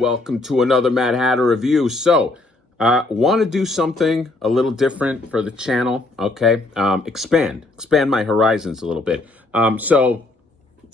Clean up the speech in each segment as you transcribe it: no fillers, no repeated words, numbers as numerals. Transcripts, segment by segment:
welcome to another Mad Hatter review. So, want to do something a little different for the channel, okay? Expand my horizons a little bit. So,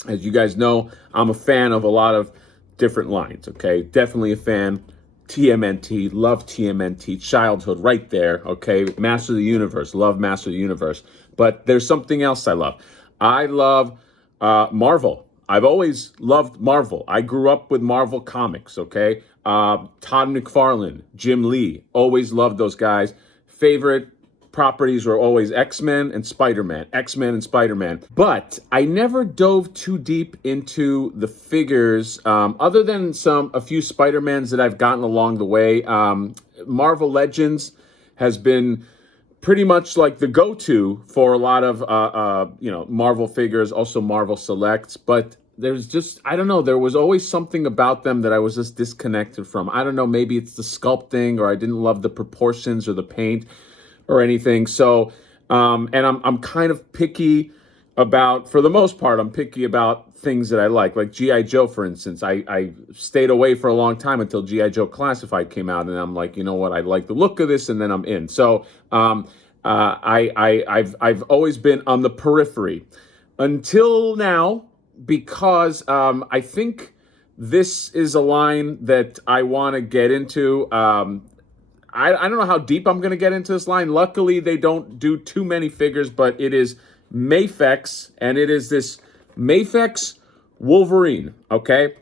as you guys know, I'm a fan of a lot of different lines, okay? Definitely a fan. TMNT, love TMNT, childhood right there, okay? Master of the Universe, love Master of the Universe. But there's something else I love. I love Marvel. I've always loved Marvel. I grew up with Marvel comics, okay? Todd McFarlane, Jim Lee, always loved those guys. Favorite properties were always X-Men and Spider-Man, X-Men and Spider-Man. But I never dove too deep into the figures, other than a few Spider-Mans that I've gotten along the way. Marvel Legends has been pretty much like the go-to for a lot of, Marvel figures, also Marvel Selects. But there's just, I don't know, there was always something about them that I was just disconnected from. I don't know, maybe it's the sculpting, or I didn't love the proportions or the paint or anything. So, and I'm kind of picky about, for the most part, I'm picky about things that I like G.I. Joe, for instance. I stayed away for a long time until G.I. Joe Classified came out, and I'm like, you know what, I like the look of this, and then I'm in. So, I've always been on the periphery until now, because I think this is a line that I want to get into. I don't know how deep I'm going to get into this line. Luckily, they don't do too many figures, but it is Mafex, and it is this Mafex Wolverine, okay?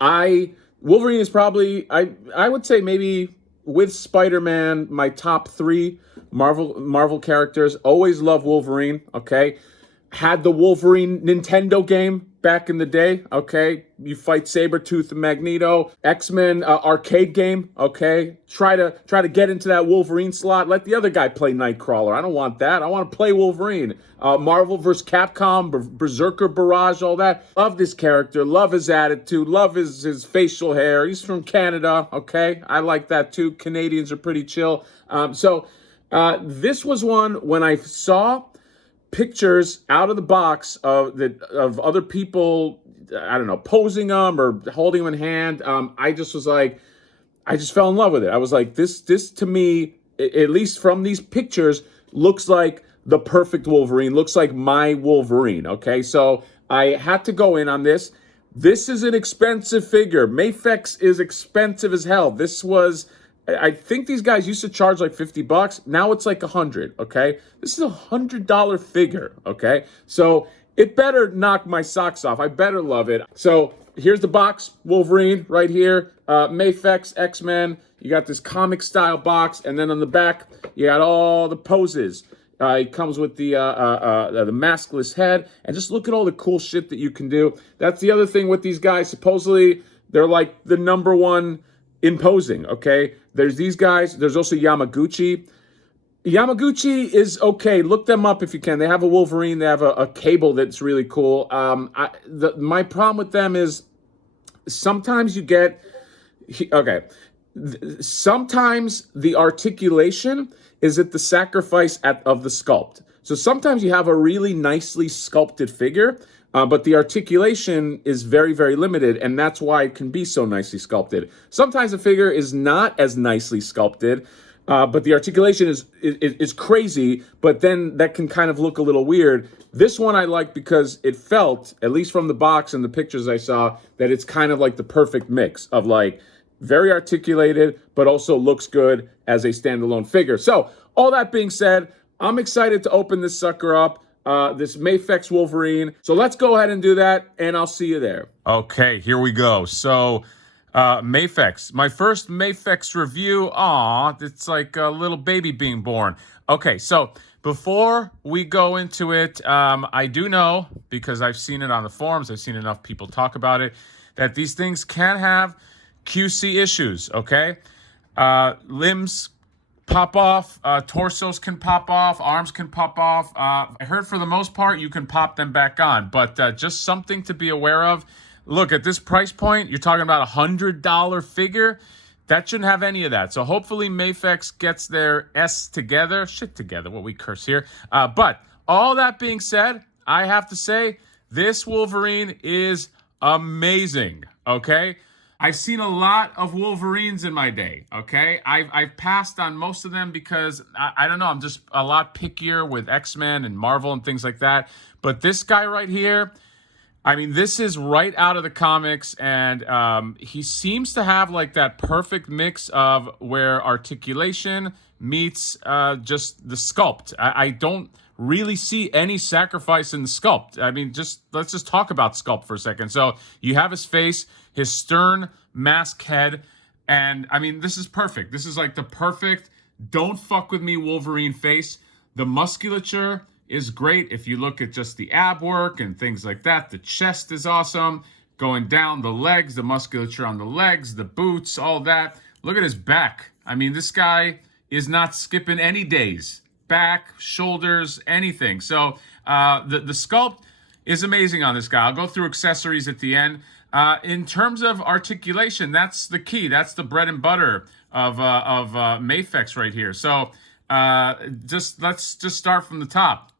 Wolverine is probably, I would say maybe with Spider-Man, my top three Marvel characters. Always love Wolverine, okay? Had the Wolverine Nintendo game back in the day, okay? You fight Sabretooth and Magneto. X-Men arcade game, okay? Try to get into that Wolverine slot. Let the other guy play Nightcrawler. I don't want that. I want to play Wolverine. Marvel vs. Capcom, Berserker Barrage, all that. Love this character. Love his attitude. Love his facial hair. He's from Canada, okay? I like that too. Canadians are pretty chill. This was one when I saw pictures out of the box of other people, I don't know, posing them or holding them in hand. I just was like, I just fell in love with it. I was like, this to me, at least from these pictures, looks like the perfect Wolverine, looks like my Wolverine, okay? So I had to go in on this. This is an expensive figure. Mafex is expensive as hell. This was, I think these guys used to charge like $50. Now it's like $100, okay? This is $100 figure, okay? So it better knock my socks off. I better love it. So here's the box, Wolverine right here. Mafex, X-Men. You got this comic style box. And then on the back, you got all the poses. It comes with the maskless head. And just look at all the cool shit that you can do. That's the other thing with these guys. Supposedly, they're like the #1 in posing, okay? There's these guys. There's also Yamaguchi. Yamaguchi is okay. Look them up if you can. They have a Wolverine. They have a Cable that's really cool. My problem with them is sometimes you get... Okay. Sometimes the articulation is at the sacrifice of the sculpt. So sometimes you have a really nicely sculpted figure, but the articulation is very, very limited, and that's why it can be so nicely sculpted. Sometimes a figure is not as nicely sculpted, but the articulation is crazy, but then that can kind of look a little weird. This one I like because it felt, at least from the box and the pictures I saw, that it's kind of like the perfect mix of like very articulated, but also looks good as a standalone figure. So all that being said, I'm excited to open this sucker up. This Mafex Wolverine. So let's go ahead and do that, and I'll see you there. Okay, here we go. So, Mafex. My first Mafex review. Aw, it's like a little baby being born. Okay, so before we go into it, I do know, because I've seen it on the forums, I've seen enough people talk about it, that these things can have QC issues, okay? Limbs pop off, torsos can pop off, arms can pop off. I heard for the most part you can pop them back on, but just something to be aware of. Look, at this price point, you're talking about $100 figure. That shouldn't have any of that. So hopefully Mafex gets their shit together, what we curse here. But all that being said, I have to say, this Wolverine is amazing, okay? I've seen a lot of Wolverines in my day, okay? I've passed on most of them because, I don't know, I'm just a lot pickier with X-Men and Marvel and things like that. But this guy right here, I mean, this is right out of the comics, and he seems to have like that perfect mix of where articulation meets just the sculpt. I don't really see any sacrifice in the sculpt. I mean, let's just talk about sculpt for a second. So you have his face, his stern mask head, and I mean, this is perfect. This is like the perfect don't fuck with me Wolverine face. The musculature is great if you look at just the ab work and things like that. The chest is awesome. Going down the legs, the musculature on the legs, the boots, all that. Look at his back. I mean, this guy is not skipping any days. Back, shoulders, anything. So the sculpt is amazing on this guy. I'll go through accessories at the end. In terms of articulation, that's the key. That's the bread and butter of Mafex right here. So let's just start from the top.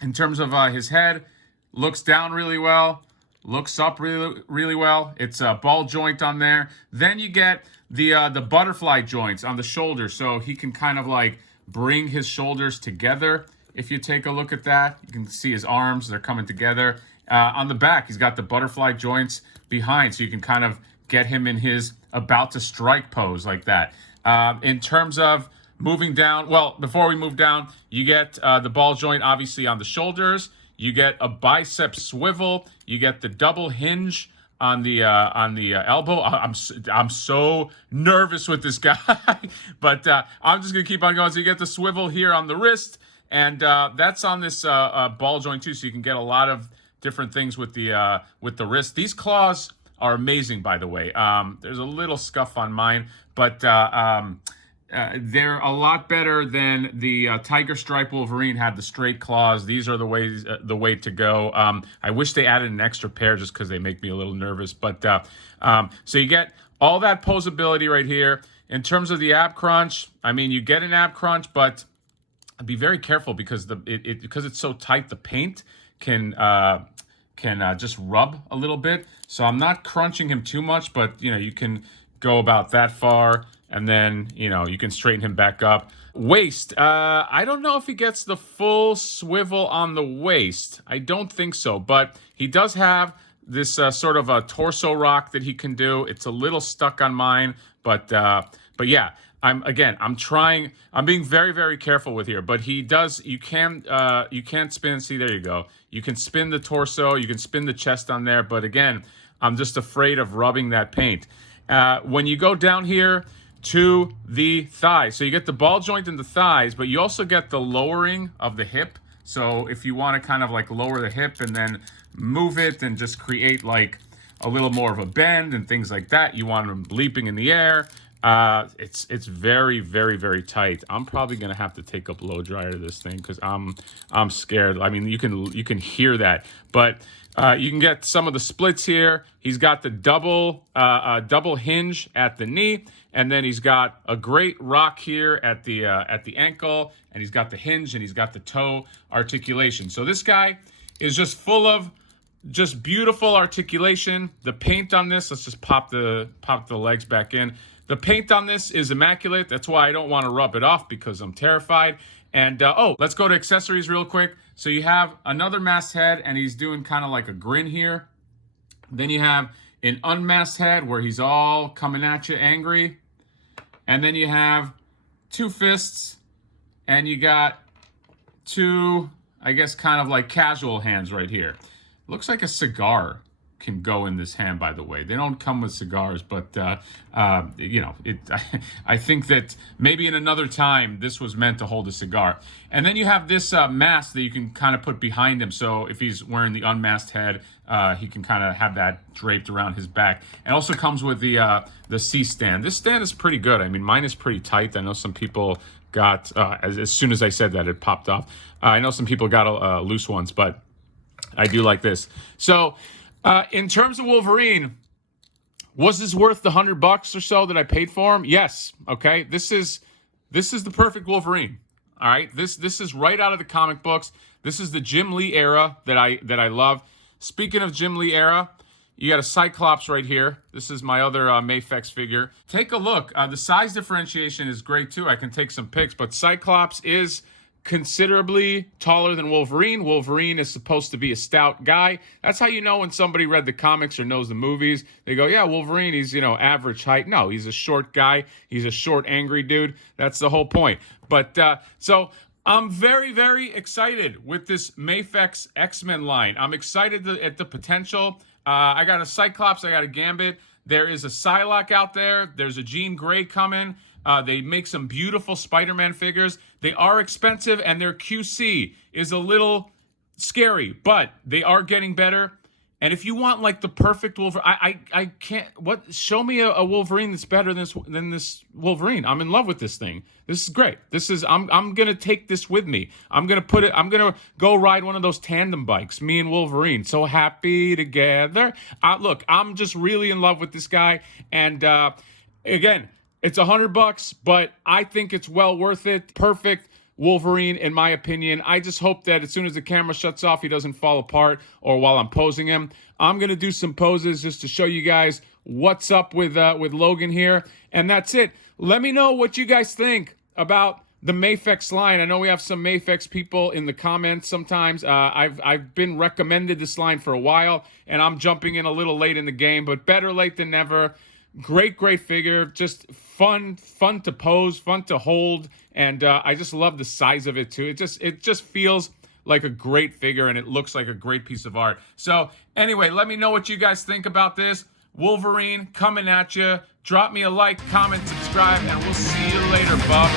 In terms of his head, looks down really well, looks up really, really well. It's a ball joint on there. Then you get the butterfly joints on the shoulders, so he can kind of like bring his shoulders together. If you take a look at that, you can see his arms, they're coming together. On the back, he's got the butterfly joints behind, so you can kind of get him in his about to strike pose like that. In terms of moving down, well, before we move down, you get the ball joint obviously on the shoulders. You get a bicep swivel. You get the double hinge on the elbow. I'm so nervous with this guy, but I'm just gonna keep on going. So you get the swivel here on the wrist, and that's on this ball joint too. So you can get a lot of different things with the wrist. These claws are amazing, by the way. There's a little scuff on mine, but they're a lot better than the Tiger Stripe Wolverine had the straight claws. These are the way to go. I wish they added an extra pair just because they make me a little nervous. But so you get all that posability right here. In terms of the ab crunch, I mean, you get an ab crunch, but be very careful because because it's so tight, the paint can just rub a little bit. So I'm not crunching him too much, but you can go about that far. And then, you can straighten him back up. Waist, I don't know if he gets the full swivel on the waist. I don't think so, but he does have this sort of a torso rock that he can do. It's a little stuck on mine, but yeah, I'm being very, very careful with here, but he does, you can't spin, see, there you go. You can spin the torso, you can spin the chest on there, but again, I'm just afraid of rubbing that paint. When you go down here to the thighs, so you get the ball joint in the thighs, but you also get the lowering of the hip. So if you want to kind of like lower the hip and then move it and just create like a little more of a bend and things like that, you want them leaping in the air. It's very, very, very tight. I'm probably gonna have to take a blow dryer to this thing because I'm scared. I mean, you can hear that, but you can get some of the splits here. He's got the double hinge at the knee, and then he's got a great rock here at the ankle, and he's got the hinge, and he's got the toe articulation. So this guy is just full of just beautiful articulation. The paint on this, let's just pop the legs back in. The paint on this is immaculate. That's why I don't want to rub it off because I'm terrified. And let's go to accessories real quick. So you have another masked head, and he's doing kind of like a grin here. Then you have an unmasked head where he's all coming at you angry. And then you have two fists, and you got two, I guess, kind of like casual hands right here. Looks like a cigar can go in this hand, by the way. They don't come with cigars, but I think that maybe in another time this was meant to hold a cigar. And then you have this mask that you can kind of put behind him, so if he's wearing the unmasked head, he can kind of have that draped around his back. It also comes with the C-stand. This stand is pretty good. I mean, mine is pretty tight. I know some people got, as soon as I said that, it popped off. I know some people got loose ones, but I do like this. So in terms of Wolverine, was this worth the $100 or so that I paid for him? Yes. Okay. This is the perfect Wolverine. All right. This is right out of the comic books. This is the Jim Lee era that I love. Speaking of Jim Lee era, You got a Cyclops right here. This is my other Mafex figure. Take a look. The size differentiation is great too. I can take some pics, but Cyclops is considerably taller than Wolverine. Wolverine is supposed to be a stout guy. That's how you know when somebody read the comics or knows the movies. They go, yeah, Wolverine, he's, you know, average height. No, he's a short guy. He's a short, angry dude. That's the whole point. But so I'm very, very excited with this Mafex X-Men line. I'm excited at the potential. I got a Cyclops. I got a Gambit. There is a Psylocke out there. There's a Jean Grey coming. They make some beautiful Spider-Man figures. They are expensive, and their QC is a little scary, but they are getting better. And if you want like the perfect Wolverine, I can't. What? Show me a Wolverine that's better than this Wolverine. I'm in love with this thing. This is great. This is. I'm gonna take this with me. I'm gonna go ride one of those tandem bikes. Me and Wolverine. So happy together. Look, I'm just really in love with this guy. And again, it's $100, but I think it's well worth it. Perfect Wolverine, in my opinion. I just hope that as soon as the camera shuts off, he doesn't fall apart or while I'm posing him. I'm going to do some poses just to show you guys what's up with Logan here. And that's it. Let me know what you guys think about the Mafex line. I know we have some Mafex people in the comments sometimes. I've been recommended this line for a while, and I'm jumping in a little late in the game, but better late than never. Great figure. Just fun to pose, fun to hold, and I just love the size of it too. It just feels like a great figure, and it looks like a great piece of art. So anyway, let me know what you guys think about this. Wolverine coming at you. Drop me a like, comment, subscribe, and we'll see you later, bub.